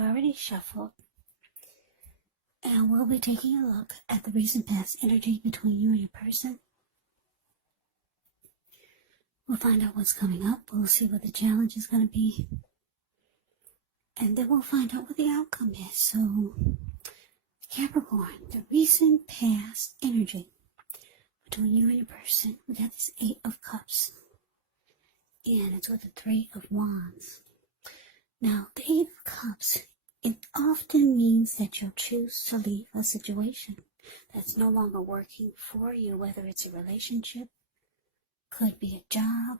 I've already shuffled, and we'll be taking a look at the recent past energy between you and your person. We'll find out what's coming up. We'll see what the challenge is going to be. And then we'll find out what the outcome is. So, Capricorn, the recent past energy between you and your person. We got this 8 of Cups. And it's with the 3 of Wands. Now, the 8 of Cups, it often means that you'll choose to leave a situation that's no longer working for you, whether it's a relationship, could be a job,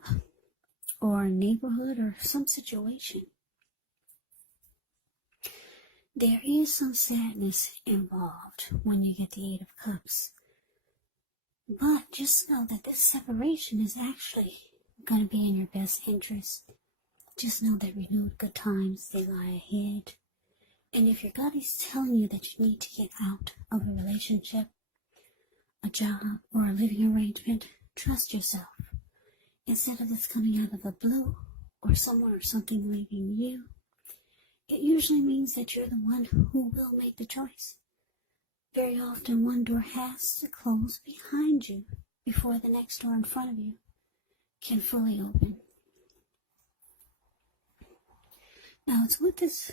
or a neighborhood, or some situation. There is some sadness involved when you get the 8 of Cups. But just know that this separation is actually going to be in your best interest. Just know that renewed good times, they lie ahead. And if your gut is telling you that you need to get out of a relationship, a job, or a living arrangement, trust yourself. Instead of this coming out of the blue, or someone or something leaving you, it usually means that you're the one who will make the choice. Very often one door has to close behind you before the next door in front of you can fully open. Now it's with this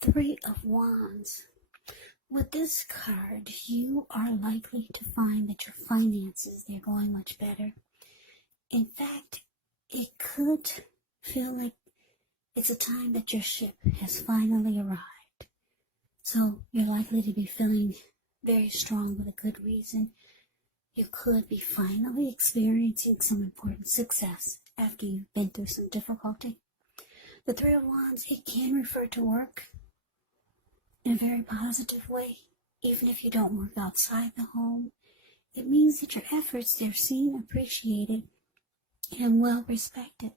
3 of Wands. With this card, you are likely to find that your finances, they're going much better. In fact, it could feel like it's a time that your ship has finally arrived. So you're likely to be feeling very strong with a good reason. You could be finally experiencing some important success after you've been through some difficulty. The 3 of Wands, it can refer to work in a very positive way. Even if you don't work outside the home, it means that your efforts, they're seen, appreciated, and well respected.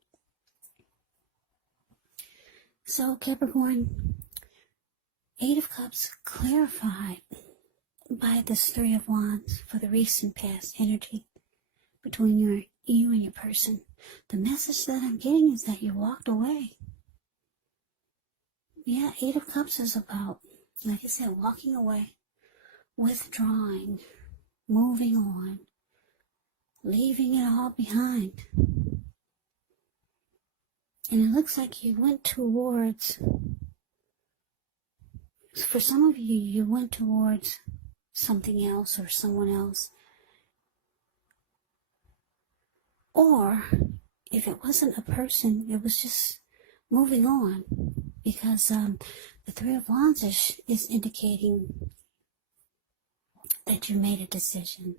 So Capricorn, 8 of Cups clarified by this 3 of Wands for the recent past energy between you and your person. The message that I'm getting is that you walked away. Yeah, 8 of Cups is about, like I said, walking away, withdrawing, moving on, leaving it all behind. And it looks like you went towards, for some of you, you went towards something else or someone else. Or, if it wasn't a person, it was just moving on. Because the 3 of Wands is indicating that you made a decision.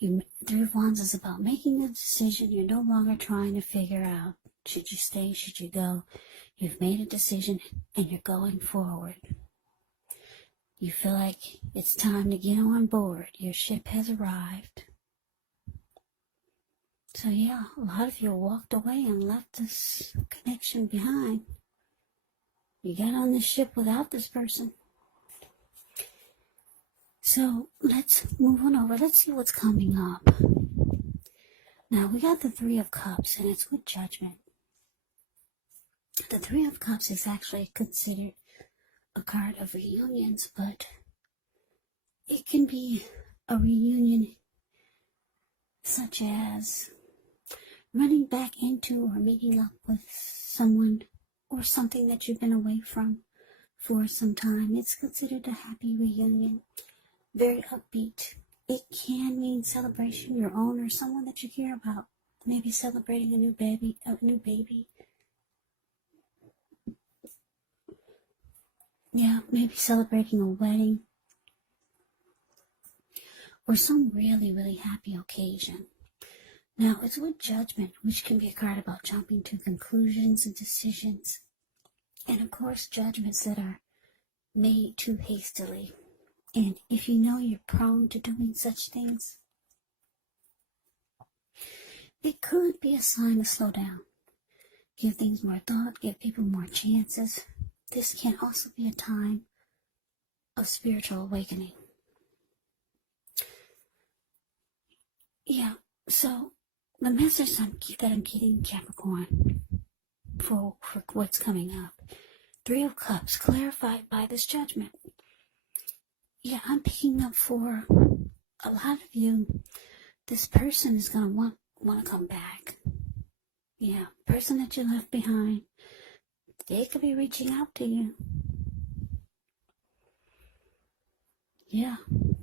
3 of Wands is about making a decision. You're no longer trying to figure out, should you stay, should you go? You've made a decision and you're going forward. You feel like it's time to get on board. Your ship has arrived. So yeah, a lot of you walked away and left this connection behind. You got on the ship without this person. So let's move on over. Let's see what's coming up. Now we got the 3 of Cups, and it's with Judgment. The 3 of Cups is actually considered a card of reunions, but it can be a reunion such as running back into or meeting up with someone or something that you've been away from for some time. It's considered a happy reunion, very upbeat. It can mean celebration, your own or someone that you care about. Maybe celebrating a new baby. Yeah, maybe celebrating a wedding or some really, really happy occasion. Now, it's with Judgment, which can be a card about jumping to conclusions and decisions. And of course, judgments that are made too hastily. And if you know you're prone to doing such things, it could be a sign to slow down. Give things more thought, give people more chances. This can also be a time of spiritual awakening. Yeah, so the message that I'm getting, Capricorn, for what's coming up, Three of Cups, clarified by this Judgment. Yeah, I'm picking up for a lot of you, this person is going to want to come back. Yeah, person that you left behind, they could be reaching out to you. Yeah,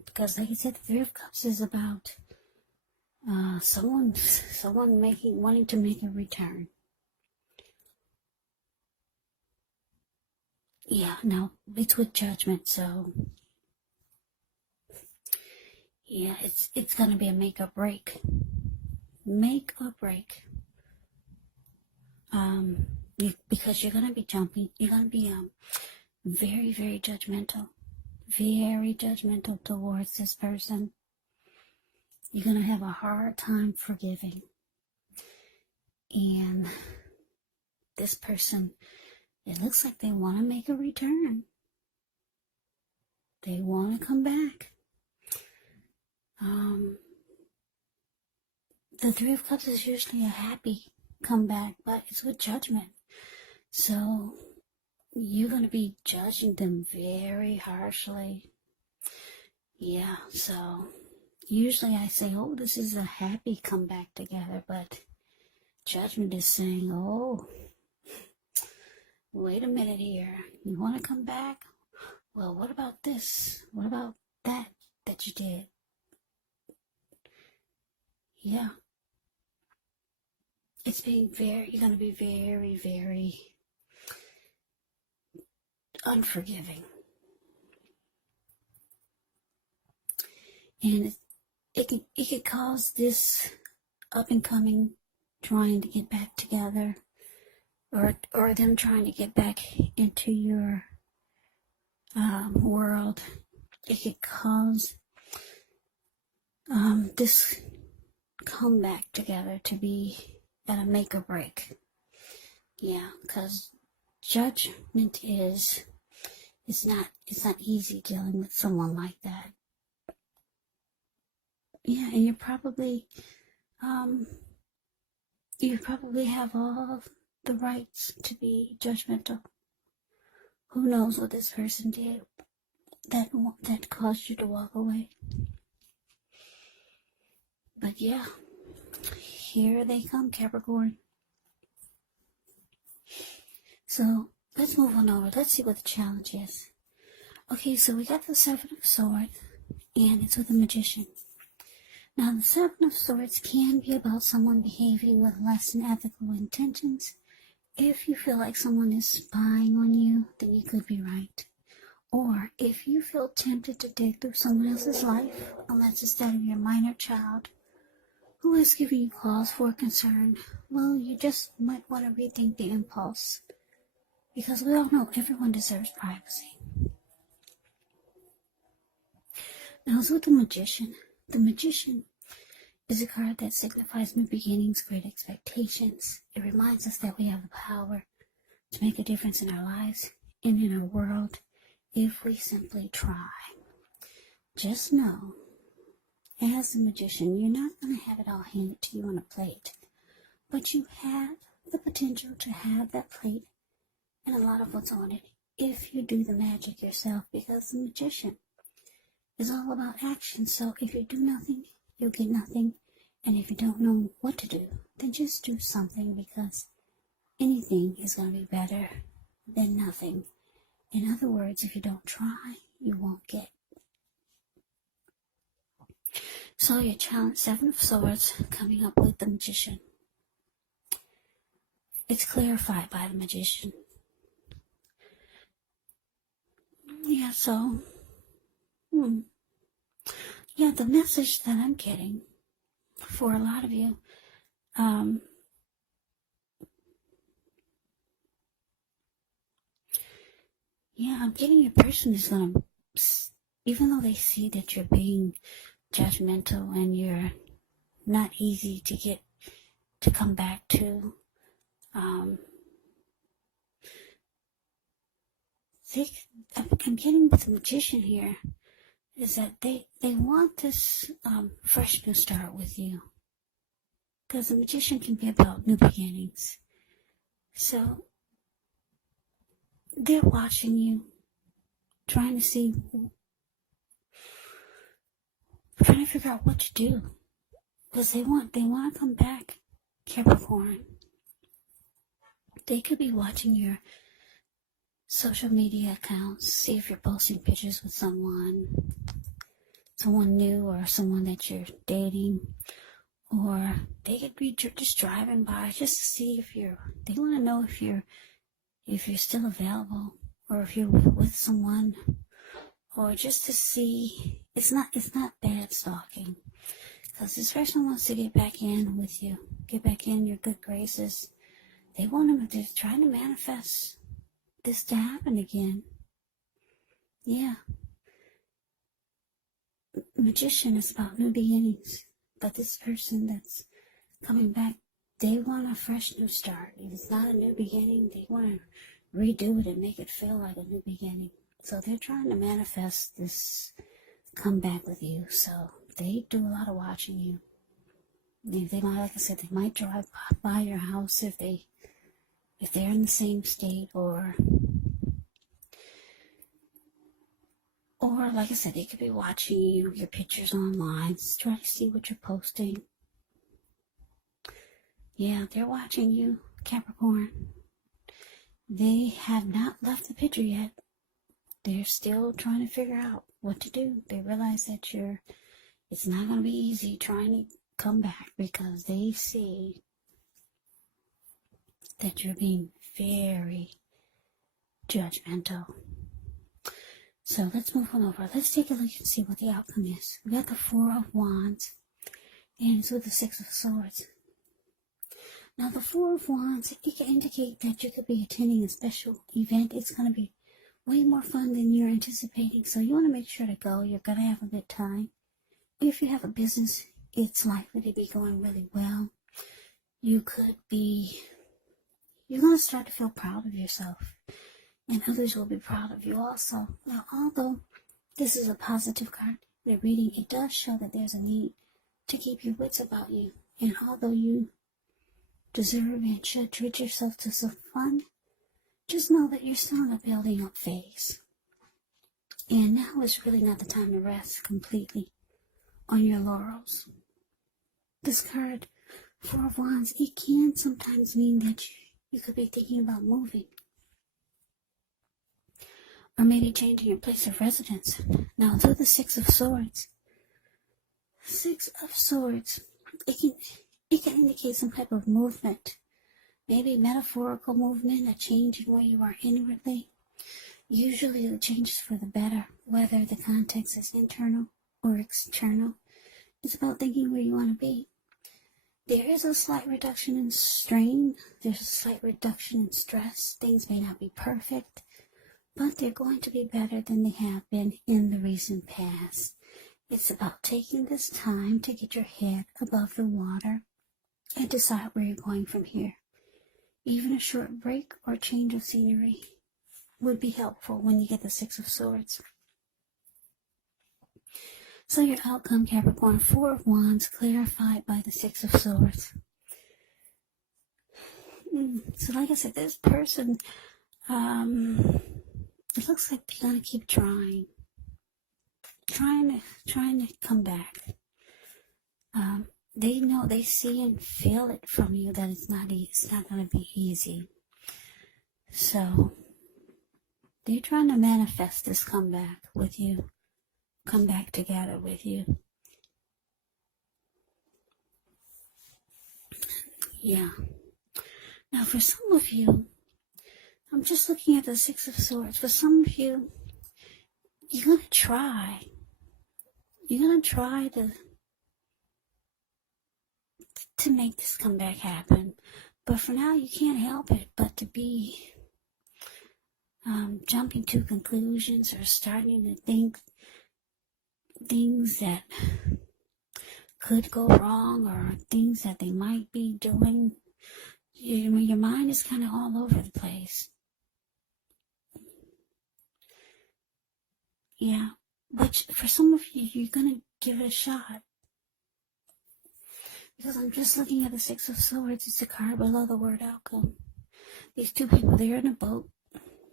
because like I said, the Three of Cups is about someone wanting to make a return. Yeah, no, it's with Judgment, so yeah, it's gonna be a make or break. Make or break. Because you're gonna be jumping, you're gonna be very, very judgmental. Very judgmental towards this person. You're gonna have a hard time forgiving. And this person, it looks like they want to make a return. They want to come back. The Three of Cups is usually a happy comeback, but it's with Judgment. So you're going to be judging them very harshly. Yeah, so usually I say, oh, this is a happy comeback together, but Judgment is saying, oh, wait a minute here. You want to come back? Well, what about this? What about that you did? Yeah. You're going to be very, very unforgiving. And it could cause this up and coming trying to get back together, or them trying to get back into your world. It could cause this comeback together to be at a make or break. Yeah, because Judgment it's not easy dealing with someone like that. Yeah, and you probably have all the rights to be judgmental. Who knows what this person did that caused you to walk away? But yeah, here they come, Capricorn. So let's move on over. Let's see what the challenge is. Okay, so we got the Seven of Swords, and it's with a Magician. Now, the Seven of Swords can be about someone behaving with less than ethical intentions. If you feel like someone is spying on you, then you could be right. Or if you feel tempted to dig through someone else's life, unless it's that of your minor child, who has given you cause for concern, well, you just might want to rethink the impulse. Because we all know everyone deserves privacy. Now, it's with the Magician. The Magician is a card that signifies new beginnings, great expectations. It reminds us that we have the power to make a difference in our lives and in our world if we simply try. Just know, as a Magician, you're not going to have it all handed to you on a plate, but you have the potential to have that plate and a lot of what's on it if you do the magic yourself, because the Magician is all about action. So if you do nothing, you'll get nothing. And if you don't know what to do, then just do something, because anything is going to be better than nothing. In other words, if you don't try, you won't get. So your challenge, Seven of Swords, coming up with the Magician. It's clarified by the Magician. Yeah, so, yeah, the message that I'm getting for a lot of you, yeah, I'm getting your person is going to, even though they see that you're being judgmental and you're not easy to come back to, I'm getting with the Magician here, is that they want this fresh new start with you. Because the Magician can be about new beginnings. So they're watching you, trying to figure out what to do. Because they want to come back, Capricorn. They could be watching your social media accounts, see if you're posting pictures with someone new or someone that you're dating. Or they could be just driving by just to see they want to know if you're still available, or if you're with someone, or just to see. It's not bad stalking, because this person wants to get back in with you, get back in your good graces. They're trying to manifest this to happen again. Yeah. Magician is about new beginnings, but this person that's coming back, they want a fresh new start. If it's not a new beginning, they want to redo it and make it feel like a new beginning. So they're trying to manifest this comeback with you. So they do a lot of watching you. They might, like I said, they might drive by your house if they're in the same state, or like I said, they could be watching your pictures online, trying to see what you're posting. Yeah, they're watching you, Capricorn. They have not left the picture yet. They're still trying to figure out what to do. They realize that it's not going to be easy trying to come back, because they see that you're being very judgmental. So let's move on over. Let's take a look and see what the outcome is. We got the Four of Wands, and it's with the Six of Swords. Now, the Four of Wands, it can indicate that you could be attending a special event. It's going to be way more fun than you're anticipating, so you want to make sure to go. You're going to have a good time. If you have a business, it's likely to be going really well. You're going to start to feel proud of yourself, and others will be proud of you also. Now, although this is a positive card, the reading, it does show that there's a need to keep your wits about you. And although you deserve and should treat yourself to some fun, just know that you're still in a building up phase. And now is really not the time to rest completely on your laurels. This card, Four of Wands, it can sometimes mean that you could be thinking about moving, or maybe changing your place of residence. Now, through the Six of Swords, it can indicate some type of movement, maybe metaphorical movement, a change in where you are inwardly. Usually the change is for the better, whether the context is internal or external. It's about thinking where you want to be. There is a slight reduction in strain. There's a slight reduction in stress. Things may not be perfect, but they're going to be better than they have been in the recent past. It's about taking this time to get your head above the water and decide where you're going from here. Even a short break or change of scenery would be helpful when you get the Six of Swords. So your outcome, Capricorn, Four of Wands clarified by the Six of Swords. So like I said, this person, it looks like they're going to keep trying to come back. They know, they see and feel it from you that it's not going to be easy. So they're trying to manifest this comeback with you, come back together with you. Yeah. Now, for some of you, I'm just looking at the Six of Swords. For some of you, you're going to try. You're going to try to make this comeback happen. But for now, you can't help it but to be jumping to conclusions or starting to think things that could go wrong, or things that they might be doing. Your mind is kind of all over the place. Yeah, but for some of you, you're going to give it a shot. Because I'm just looking at the Six of Swords. It's a card below the word outcome. These two people, they're in a boat.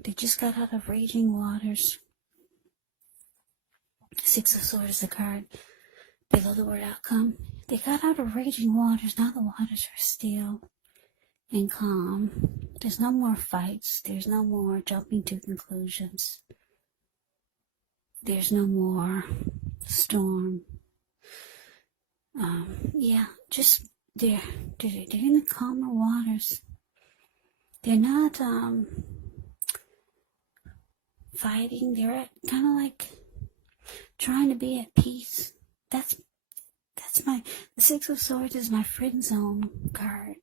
They just got out of raging waters. Six of Swords, the card below the word outcome. They got out of raging waters. Now the waters are still and calm. There's no more fights. There's no more jumping to conclusions. There's no more storm. Just they're in the calmer waters. They're not fighting. They're kind of like trying to be at peace. That's the Six of Swords is my friend zone card.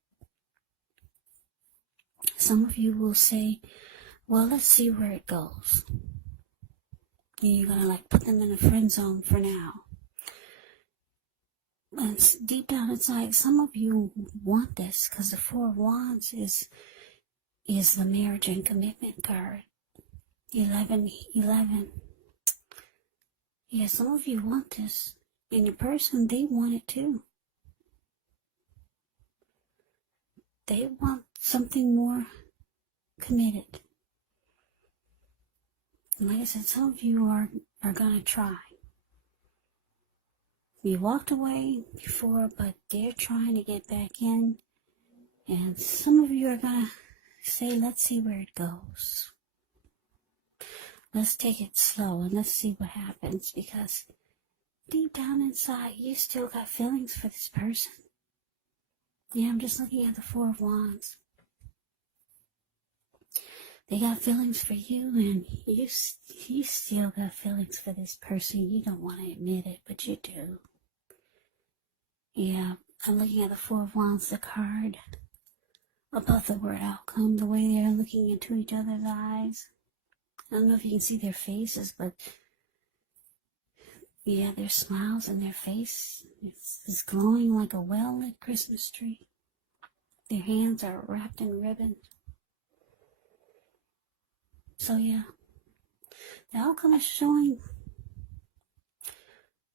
Some of you will say, well, let's see where it goes. And you're going to like put them in a friend zone for now. And deep down inside, some of you want this because the Four of Wands is the marriage and commitment card. 11. Yeah, some of you want this. And your person, they want it too. They want something more committed. And like I said, some of you are going to try. You walked away before, but they're trying to get back in. And some of you are going to say, let's see where it goes. Let's take it slow and let's see what happens. Because deep down inside, you still got feelings for this person. Yeah, I'm just looking at the Four of Wands. They got feelings for you, and you still got feelings for this person. You don't want to admit it, but you do. Yeah, I'm looking at the Four of Wands, the card above the word outcome, the way they're looking into each other's eyes. I don't know if you can see their faces, but yeah, their smiles and their face is glowing like a well-lit Christmas tree. Their hands are wrapped in ribbons. So yeah, the outcome is showing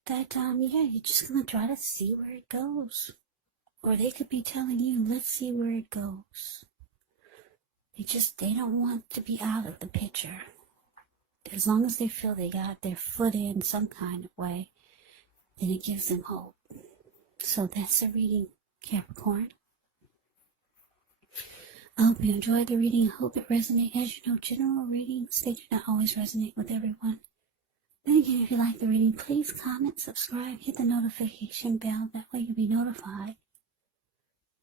that, you're just going to try to see where it goes. Or they could be telling you, let's see where it goes. They don't want to be out of the picture. As long as they feel they got their foot in some kind of way, then it gives them hope. So that's the reading, Capricorn. I hope you enjoyed the reading. I hope it resonated. As you know, general readings, they do not always resonate with everyone. Then again, if you like the reading, please comment, subscribe, hit the notification bell. That way you'll be notified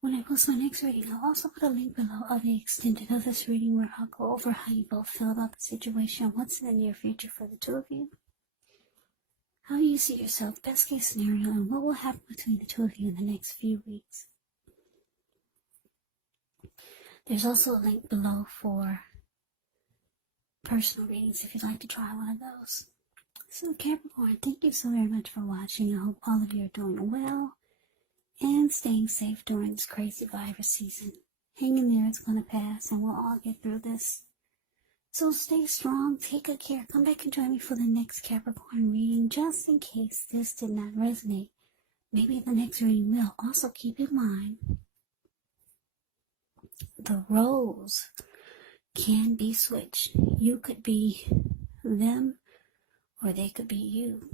when I post my next reading. I'll also put a link below of the extended of this reading where I'll go over how you both feel about the situation, what's in the near future for the two of you, how you see yourself, best case scenario, and what will happen between the two of you in the next few weeks. There's also a link below for personal readings if you'd like to try one of those. So Capricorn, thank you so very much for watching. I hope all of you are doing well and staying safe during this crazy virus season. Hang in there, it's going to pass, and we'll all get through this. So stay strong, take good care. Come back and join me for the next Capricorn reading, just in case this did not resonate. Maybe the next reading will. Also keep in mind, the roles can be switched. You could be them, or they could be you.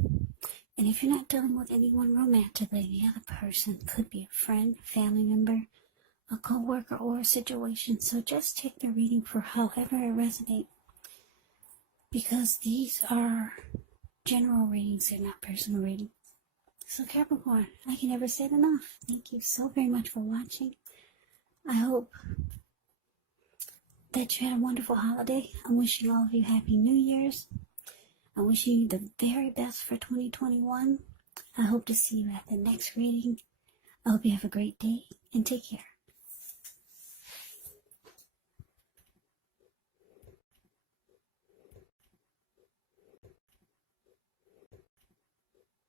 And if you're not dealing with anyone romantically, the other person could be a friend, family member, a co-worker, or a situation. So just take the reading for however it resonates. Because these are general readings, they're not personal readings. So Capricorn, I can never say it enough. Thank you so very much for watching. I hope that you had a wonderful holiday. I'm wishing all of you Happy New Year's. I'm wishing you the very best for 2021. I hope to see you at the next reading. I hope you have a great day and take care.